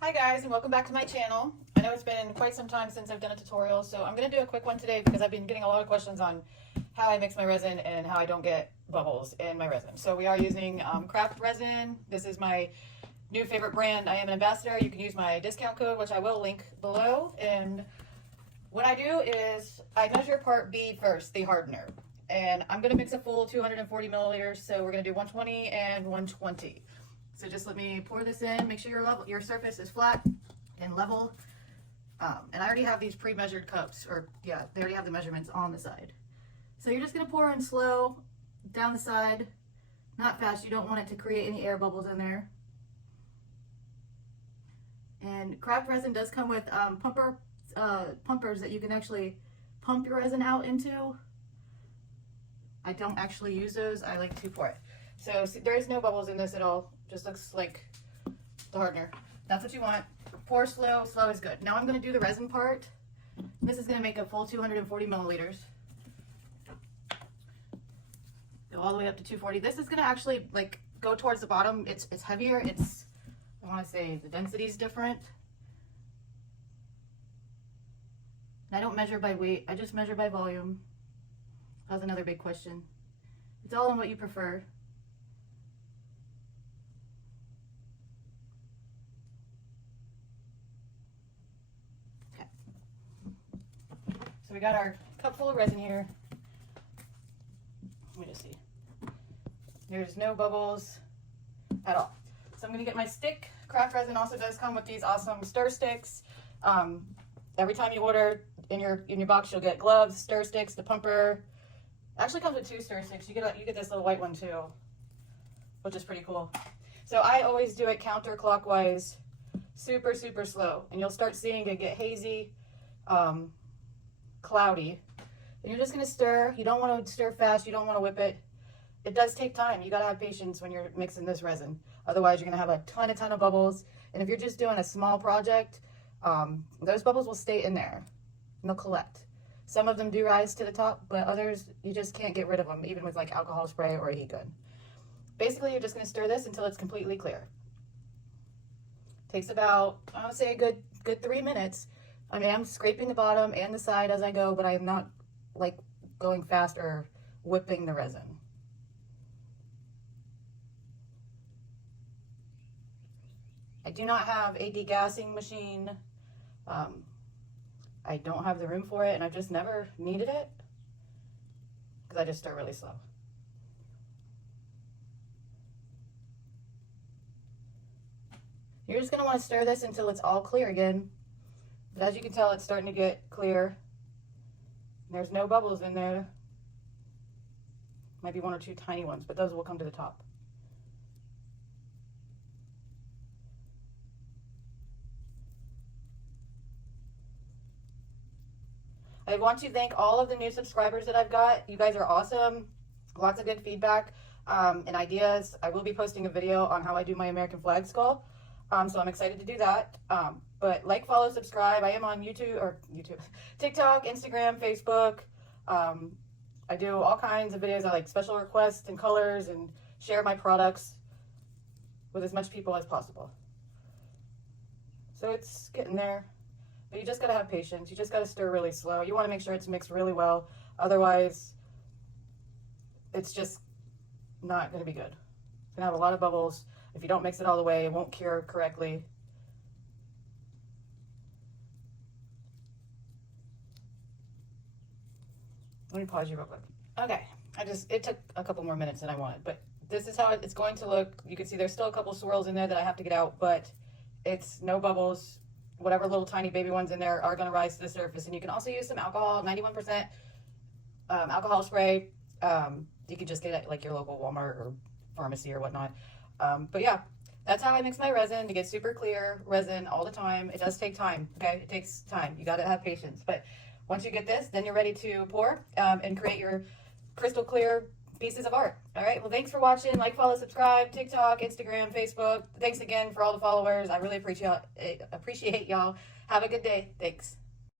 Hi guys, and welcome back to my channel. I know it's been quite some time since I've done a tutorial, so I'm going to do a quick one today because I've been getting a lot of questions on how I mix my resin and how I don't get bubbles in my resin. So we are using craft resin. This is my new favorite brand. I am an ambassador. You can use my discount code, which I will link below. And what I do is I measure part B first, the hardener. And I'm going to mix a full 240 milliliters, so we're going to do 120 and 120. So just let me pour this in, make sure your surface is flat and level. And I already have these pre-measured cups, or yeah, they already have the measurements on the side. So you're just gonna pour in slow, down the side, not fast. You don't want it to create any air bubbles in there. And craft resin does come with pumpers that you can actually pump your resin out into. I don't actually use those, I like to pour it. So there is no bubbles in this at all. Just looks like the hardener. That's what you want. Pour slow. Slow is good. Now I'm going to do the resin part. This is going to make a full 240 milliliters. Go all the way up to 240. This is going to actually like go towards the bottom. It's heavier. I want to say the density is different. And I don't measure by weight. I just measure by volume. That's another big question. It's all in what you prefer. So we got our cup full of resin here. Let me just see. There's no bubbles at all. So I'm gonna get my stick. Craft resin also does come with these awesome stir sticks. Every time you order in your box, you'll get gloves, stir sticks, the pumper. Actually comes with 2 stir sticks. You get this little white one too, which is pretty cool. So I always do it counterclockwise, super, super slow. And you'll start seeing it get hazy, cloudy. And you're just gonna stir. You don't want to stir fast. You don't want to whip it. It does take time. You gotta have patience when you're mixing this resin. Otherwise, you're gonna have a ton of bubbles. And if you're just doing a small project, those bubbles will stay in there and they'll collect. Some of them do rise to the top, but others, you just can't get rid of them, even with like alcohol spray or a heat gun. Basically, you're just gonna stir this until it's completely clear. Takes about, I would say, a good 3 minutes. I mean, I'm scraping the bottom and the side as I go, but I am not like going fast or whipping the resin. I do not have a degassing machine. I don't have the room for it, and I've just never needed it because I just stir really slow. You're just going to want to stir this until it's all clear again. But as you can tell, it's starting to get clear. There's no bubbles in there. Might be 1 or 2 tiny ones, but those will come to the top. I want to thank all of the new subscribers that I've got. You guys are awesome. Lots of good feedback and ideas. I will be posting a video on how I do my American flag skull. So I'm excited to do that. But like, follow, subscribe. I am on YouTube, TikTok, Instagram, Facebook. I do all kinds of videos. I like special requests and colors and share my products with as much people as possible. So it's getting there. But you just gotta have patience. You just gotta stir really slow. You wanna make sure it's mixed really well. Otherwise, it's just not gonna be good. It's gonna have a lot of bubbles. If you don't mix it all the way, it won't cure correctly. Let me pause you real quick. Okay, it took a couple more minutes than I wanted, but this is how it's going to look. You can see there's still a couple swirls in there that I have to get out, but it's no bubbles. Whatever little tiny baby ones in there are going to rise to the surface. And you can also use some alcohol, 91% alcohol spray. You can just get it at like your local Walmart or pharmacy or whatnot. But yeah, that's how I mix my resin to get super clear resin all the time. It does take time, okay? It takes time. You got to have patience. But once you get this, then you're ready to pour and create your crystal clear pieces of art. All right, well, thanks for watching. Like, follow, subscribe, TikTok, Instagram, Facebook. Thanks again for all the followers. I really appreciate y'all. Have a good day. Thanks.